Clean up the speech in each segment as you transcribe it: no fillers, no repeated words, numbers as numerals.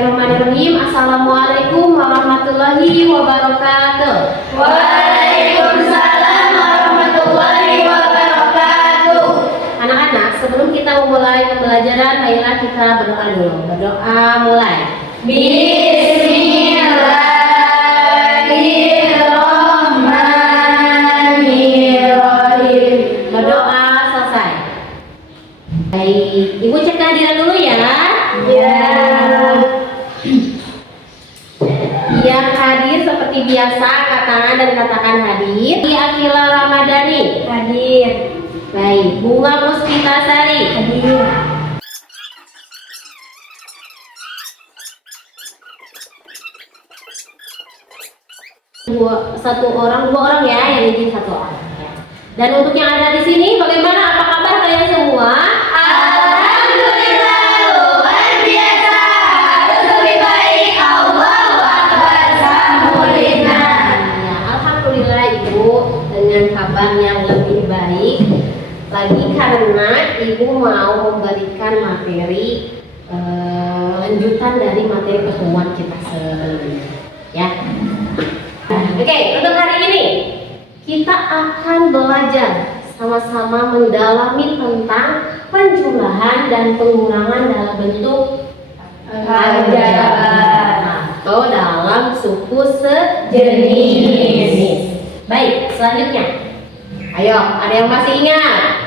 Bismillahirrahmanirrahim. Assalamualaikum warahmatullahi wabarakatuh. Waalaikumsalam warahmatullahi wabarakatuh. Anak-anak, sebelum kita memulai pembelajaran, marilah kita berdoa dulu. Berdoa mulai. Bismillahirrahmanirrahim. Berdoa selesai. Baik, Ibu cek kehadiran dulu ya. Ya. Yang hadir seperti biasa, angkat tangan dan katakan hadir. Akila Ramadhani. Hadir. Baik, Bunga Puspitasari. Hadir. Dua orang ya, yang izin satu orang. Ya. Dan untuk yang ada di sini, bagaimana? Apa kabar kalian semua? Alhamdulillah, luar biasa. Harus lebih baik. Allahu Akbar. Alhamdulillah. Ya, alhamdulillah Ibu dengan kabar yang lebih baik. Lagi karena Ibu mau memberikan materi lanjutan dari materi pertemuan kita sebelumnya. Ya. Oke, untuk hari ini kita akan belajar sama-sama mendalami tentang penjumlahan dan pengurangan dalam bentuk aljabar atau dalam suku sejenis. Baik, selanjutnya. Ayo, ada yang masih ingat?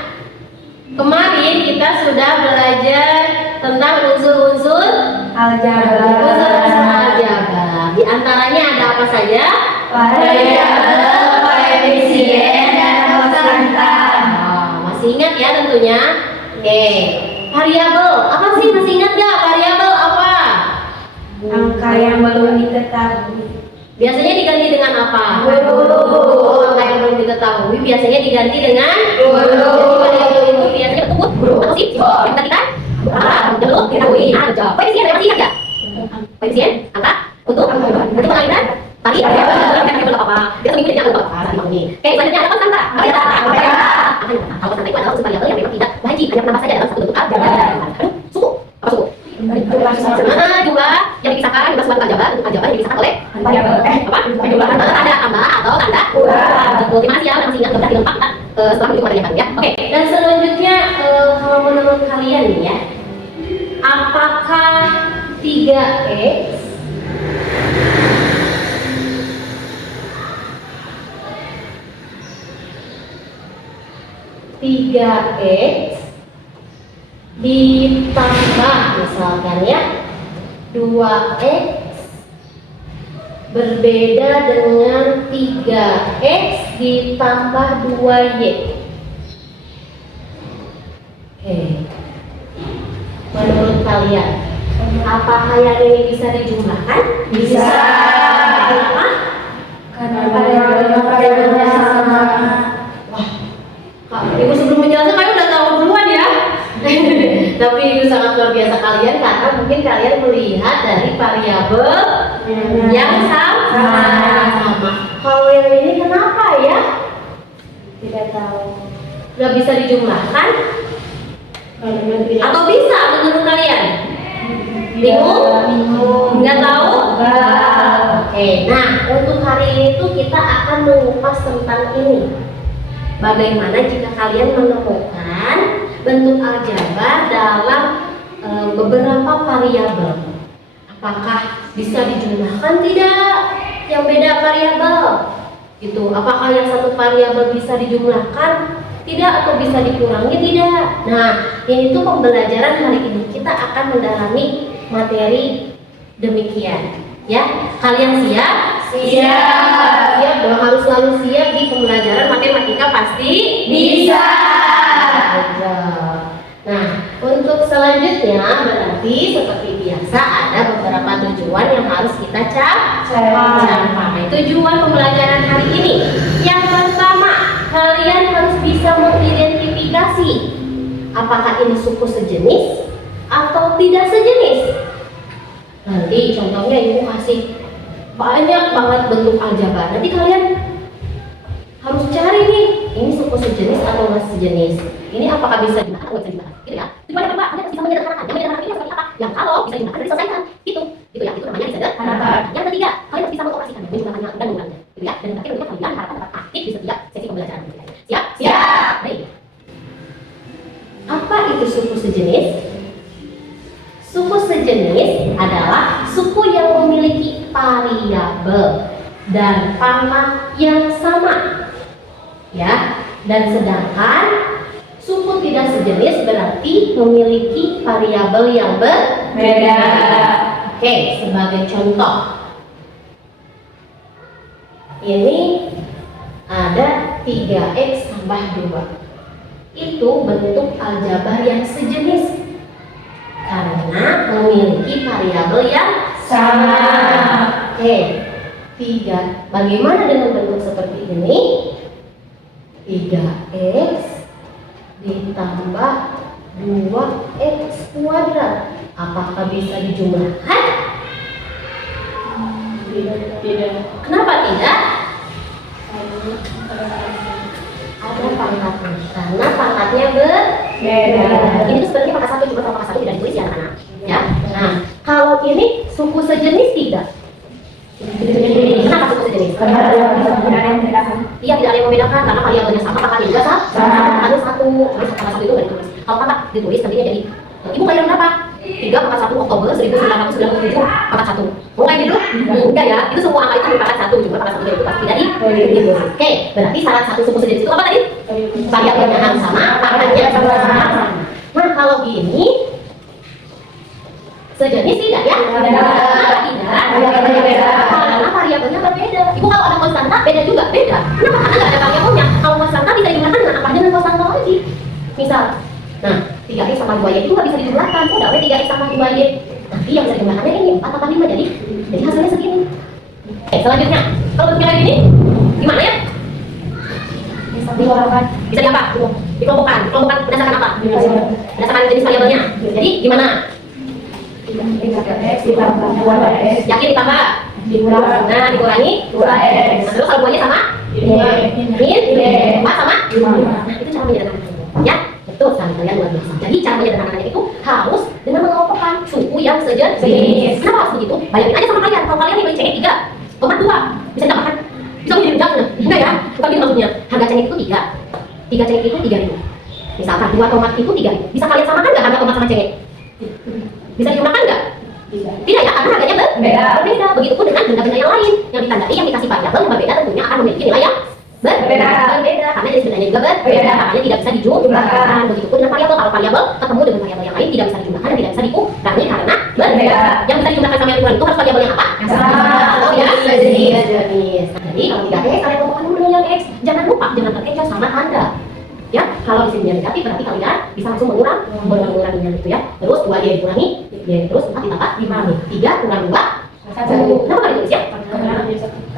Kemarin kita sudah belajar tentang unsur-unsur aljabar. Di antaranya ada apa saja? Variabel, koefisien, dan konstanta. Masih ingat ya tentunya? Oke. Variabel, apa sih, masih ingat gak? Variabel apa? Angka yang belum diketahui. Biasanya diganti dengan apa? Huruf. Angka yang belum diketahui biasanya diganti dengan Huruf. Jadi variabel itu biasanya bentuk huruf. Apa sih? Yang tadi kan? Belum diketahui. Koefisien, masih ingat gak? Koefisien, angka untuk pengaliran variabel apa? Kita seminggu jadi apa? Oke, selanjutnya ada konstanta. Konstanta itu adalah unsur variabel yang memang tidak wajib, hanya menambah saja dalam satu bentuk aljabar. Suku, apa suku? Jumlah yang dipisahkan, jumlah suatu aljabar, bentuk aljabar yang dipisahkan oleh variabel. Apa? Penjumlahan tanda tambah atau tanda kurang. Terima kasih ya, masih ingat sudah dilengkap kita setelah menuju materi yang baru ya. Oke, dan selanjutnya kalau menurut kalian nih ya, apakah 3x ditambah misalkan ya 2x berbeda dengan 3x ditambah 2y. Oke, menurut kalian apakah yang ini bisa dijumlahkan? Bisa. Kenapa? Karena variabelnya sama. Ibu sebelum menjelaskan kalian udah tahu duluan ya. Tapi itu sangat luar biasa kalian karena mungkin kalian melihat dari variabel yang sama. Kalau yang ini kenapa ya? Tidak tahu. Nggak bisa dijumlahkan? Atau bisa menurut kalian? Bingung? Nggak tahu? Oke, nah untuk hari ini tuh kita akan mengupas tentang ini. Bagaimana jika kalian menemukan bentuk aljabar dalam beberapa variabel? Apakah bisa dijumlahkan tidak? Yang beda variabel itu, apakah yang satu variabel bisa dijumlahkan tidak atau bisa dikurangi tidak? Nah, ini tuh pembelajaran hari ini kita akan mendalami materi demikian. Ya, kalian siap? Siap. Siap dong, harus selalu siap di pembelajaran matematika pasti Bisa. Nah, untuk selanjutnya berarti seperti biasa ada beberapa tujuan yang harus kita capai. Tujuan pembelajaran hari ini. Yang pertama, kalian harus bisa mengidentifikasi apakah ini suku sejenis atau tidak sejenis. Nanti contohnya Ibu kasih banyak banget bentuk aljabar. Nanti kalian harus cari nih, ini suku sejenis atau nggak sejenis. Ini apakah bisa dijumlahkan atau nggak bisa dijumlahkan? Gitu ya. Tujuannya apa? Kalian harus bisa menyederhanakan. Yang menyederhanakan ini seperti apa? Yang kalau bisa dijumlahkan dan diselesaikan. Itu. itu suku sejenis? Suku sejenis adalah suku yang memiliki variabel dan pangkat yang sama. Ya, dan sedangkan suku tidak sejenis berarti memiliki variabel yang berbeda. Oke, sebagai contoh, ini ada 3x tambah 2. Itu bentuk aljabar yang sejenis karena memiliki variabel yang Sama. Oke, 3. Bagaimana dengan bentuk seperti ini? 3x ditambah 2x kuadrat. Apakah bisa dijumlahkan? Tidak. Kenapa tidak? Ada pangkatnya, karena pangkatnya Beda. ini tuh sebenarnya pangkat 1 juga sama pangkat 1 tidak ditulis ya anak-anak. Ya. Nah, kalau ini suku sejenis tidak? Kenapa suku sejenis? Karena ada yang membedakan. Iya, tidak ada yang membedakan karena variabelnya sama, pangkatnya juga sama. Ada satu, terus pangkat 1 itu nggak ditulis. Kalau pangkat ditulis nantinya jadi ibu kelahiran berapa? 3/1 Oktober 1997 pangkat 1. Mau kayak gitu? Enggak ya, itu semua angka itu di pangkat 1, cuma pangkat 1 itu pasti tidak ditulis. Oke, berarti syarat satu suku sejenis itu apa tadi? Variabelnya harus sama, pangkatnya sama. Nah, kalau gini sejenis tidak ya? Tidak. Karena variabelnya berbeda. Ibu kalau ada konstanta beda juga, beda. Kenapa? Karena nggak ada variabelnya. Kalau konstanta bisa dijumlahkan dengan apa? Dengan konstanta lagi. Misal, nah 3x sama 2y itu nggak bisa dijumlahkan. Udah, 3x sama 2y. Tapi yang bisa dijumlahkannya ini 4 tambah 5 jadi hasilnya segini. Oke, selanjutnya kalau bentuknya kayak gini, gimana ya? Bisa di apa? Dikelompokkan. Dikelompokkan berdasarkan apa? Berdasarkan jenis variabelnya. Jadi gimana? 3x ditambah 2x. Yakin ditambah? Nah, dikurangi 2x. terus kalau 2-nya sama? Min 4 sama? Nah, itu cara menyederhanakannya. Ya, betul sekali kalian luar biasa. Jadi cara menyederhanakannya itu harus dengan mengelompokkan suku yang sejenis. Kenapa harus begitu? Bayangin aja sama kalian, kalau kalian nilai cengkeh 3,2 bisa ditambahkan? Bisa menjadi rendah? Enggak ya, bukan gitu maksudnya. Harga cengkeh itu 3 cengkeh itu 3.000. Misalkan 2 tomat itu 3.000. Bisa kalian samakan nggak harga tomat sama cengkeh? Bisa dijumlahkan nggak? Tidak ya, karena harganya berbeda. Begitupun dengan benda-benda yang lain yang ditandai, yang dikasih variabel yang berbeda tentunya akan memiliki nilai yang berbeda. Karena jenis bendanya juga berbeda, makanya tidak bisa dijumlahkan. Begitupun dengan variabel, kalau variabel ketemu dengan variabel yang lain tidak bisa dijumlahkan dan tidak bisa dikurangi karena berbeda. Yang bisa dijumlahkan sama yang dikurangi itu harus variabel yang apa? Atau yang sejenis. Jadi kalau 3x kalian kelompokkan dulu dengan yang x, jangan lupa jangan terkecoh sama tanda. Ya, kalau di sini negatif berarti kalian bisa langsung menguranginya itu ya. Terus 2y dikurangi, terus 4 ditambah 5. 3 kurang 2 1. Kenapa nggak ditulis ya?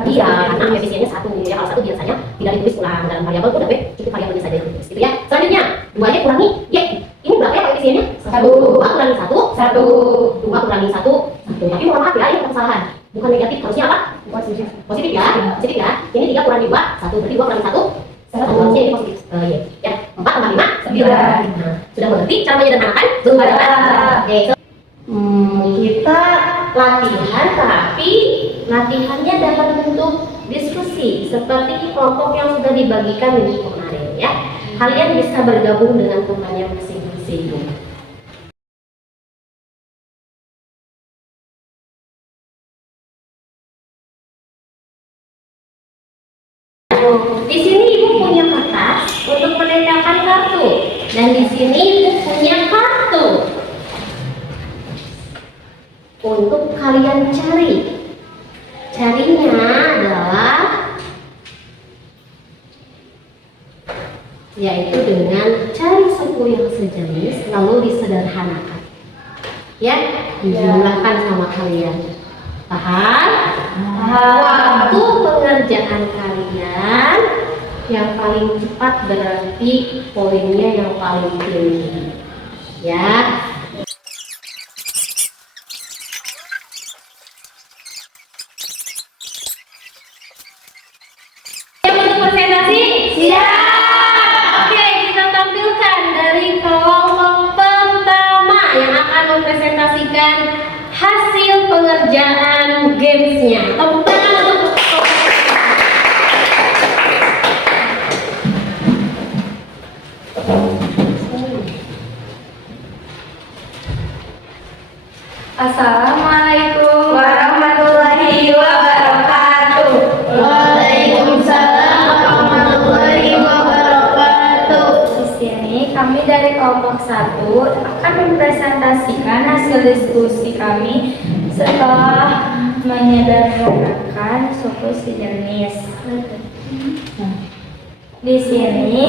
Iya, karena efisiennya 1 ya. Kalau 1 biasanya tidak ditulis ulang dalam variabel itu udah cukup variabelnya saja ditulis gitu ya. Selanjutnya 2y kurangi y. Ini berapa ya efisiennya? 2 kurangi 1 2 kurangi 1 1. Tapi mohon maaf ya, ini kesalahan. Bukan negatif, harusnya apa? Positif ya. Positif ya. Ini 3 kurangi 2 1. Berarti 2 kurangi 1 harusnya ini positif. Ya. 4 tambah 5 9. Nah, sudah mengerti cara menyederhanakan? Sudah. Oke. Kita latihan, tapi latihannya dalam bentuk diskusi seperti kelompok yang sudah dibagikan minggu kemarin ya. Kalian bisa bergabung dengan temannya masing-masing. Di sini ibu punya kertas untuk menempelkan kartu, dan di sini ibu punya kartu untuk kalian cari. Carinya adalah yaitu dengan cari suku yang sejenis lalu disederhanakan. Ya, dijumlahkan sama kalian. Paham? Waktu pengerjaan kalian yang paling cepat berarti poinnya yang paling tinggi. Ya. Yang untuk presentasi? Siap. Oke, kita tampilkan dari kelompok pertama yang akan mempresentasikan hasil pengerjaan gamesnya. Tepuk tangan untuk Assalamualaikum warahmatullahi wabarakatuh. Waalaikumsalam warahmatullahi wabarakatuh. Di sini kami dari kelompok 1 akan mempresentasikan hasil diskusi kami setelah menyederhanakan suku sejenis. Di sini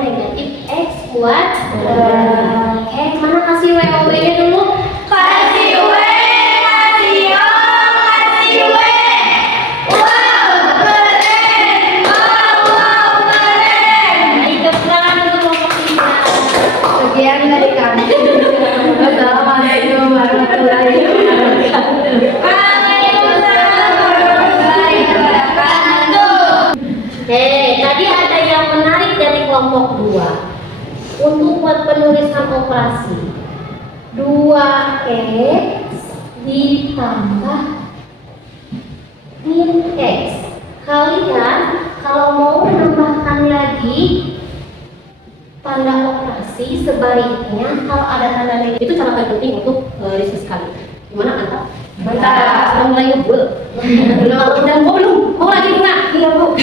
negatif X buat mana kasih WOW-nya dulu? Kasih W, kasih O, kasih W. Wow, keren. Wow, keren. Hidup tangan untuk kelompok 3. sekian dari kami. Assalamualaikum warahmatullahi wabarakatuh. Waalaikumsalam warahmatullahi wabarakatuh. Tadi ada yang menarik dari kelompok 2 untuk buat penulisan operasi 2x ditambah min x. Kalian kalau mau menambahkan lagi tanda operasi sebaliknya kalau ada tanda negatif itu sangat penting untuk diskusi kali. Gimana Anta? Sudah mulai ngebul. belum mau lagi bunga. Iya Bu.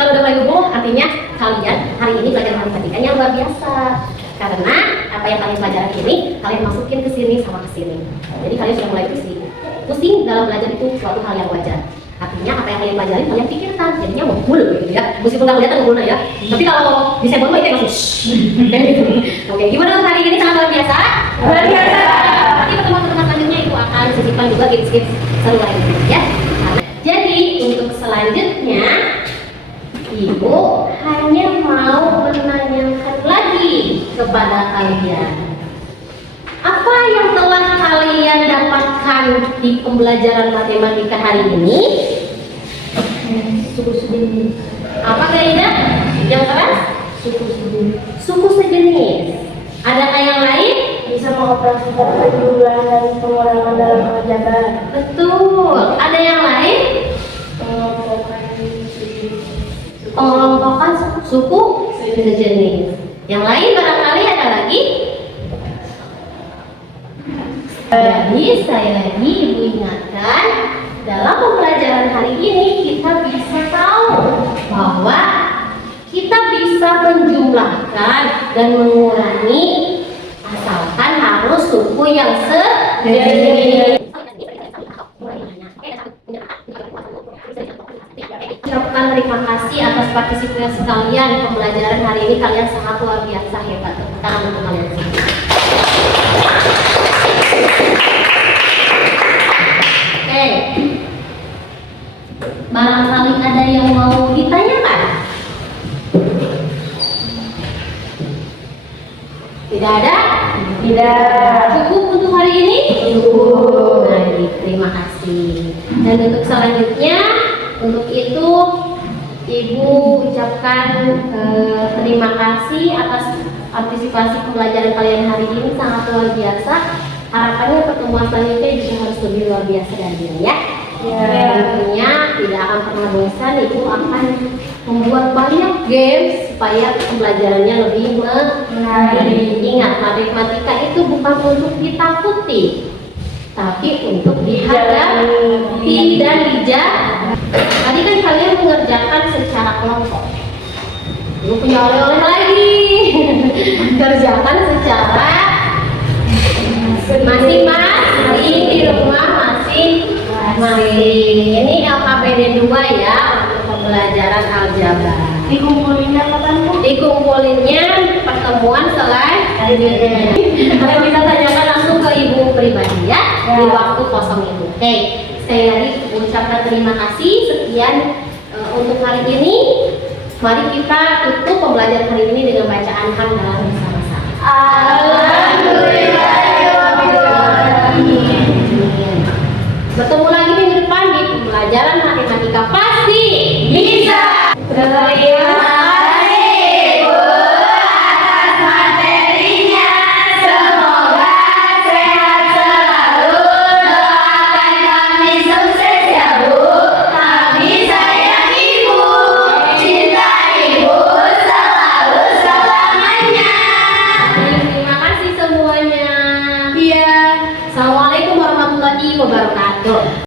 Kalau udah mulai ngebul artinya kalian hari ini belajar matematika yang luar biasa. Karena apa yang kalian pelajari ini kalian masukin ke sini sama ke sini. Jadi kalian sudah mulai pusing. Pusing dalam belajar itu suatu hal yang wajar. Artinya apa yang kalian pelajari kalian pikirkan, jadinya ngebul gitu ya. Meskipun nggak kelihatan ngebulnya ya. Tapi kalau disebut itu langsung kayak gitu. Oke, gimana hari ini sangat luar biasa? Luar biasa. Nanti pertemuan-pertemuan selanjutnya itu akan sisipkan juga tips-tips seru lainnya ya. Jadi untuk selanjutnya Ibu hanya mau menanyakan lagi kepada kalian. Apa yang telah kalian dapatkan di pembelajaran matematika hari ini? Suku sejenis. Apa kaidah? Yang keras? Suku sejenis. Suku sejenis. Adakah yang lain? Bisa mengoperasikan penjumlahan dan pengurangan dalam aljabar. Betul. Ada yang lain? Pengelompokan suku sejenis. Yang lain barangkali ada lagi? Jadi saya lagi Ibu ingatkan dalam pembelajaran hari ini kita bisa tahu bahwa kita bisa menjumlahkan dan mengurangi asalkan harus suku yang sejenis. Ucapkan terima kasih atas partisipasi kalian. Pembelajaran hari ini kalian sangat luar biasa hebat. Tepuk tangan untuk kalian semua. Oke. Barangkali ada yang mau ditanyakan? Tidak ada? Tidak. Cukup untuk hari ini? Cukup. Baik, terima kasih. Dan untuk selanjutnya, untuk itu Ibu ucapkan terima kasih atas partisipasi pembelajaran kalian hari ini sangat luar biasa. Harapannya pertemuan selanjutnya juga harus lebih luar biasa dari ini ya. Tentunya tidak akan pernah bosan. Ibu akan membuat banyak games supaya pembelajarannya lebih menarik. Ingat, matematika itu bukan untuk ditakuti, tapi untuk dihadapi dan dijalani. Tadi kan kalian mengerjakan secara kelompok. Ibu punya oleh-oleh lagi. Kerjakan secara masing-masing di rumah masing-masing. Ini LKPD 2 ya untuk pembelajaran aljabar. Dikumpulinnya kapan Bu? Dikumpulinnya pertemuan selanjutnya. Kalian bisa tanyakan langsung ke Ibu pribadi ya di waktu kosong itu. Oke, sekali lagi ucapkan terima kasih. Sekian untuk hari ini. Mari kita tutup pembelajaran hari ini dengan bacaan hamdalah bersama-sama. Alhamdulillah. Waalaikumsalam.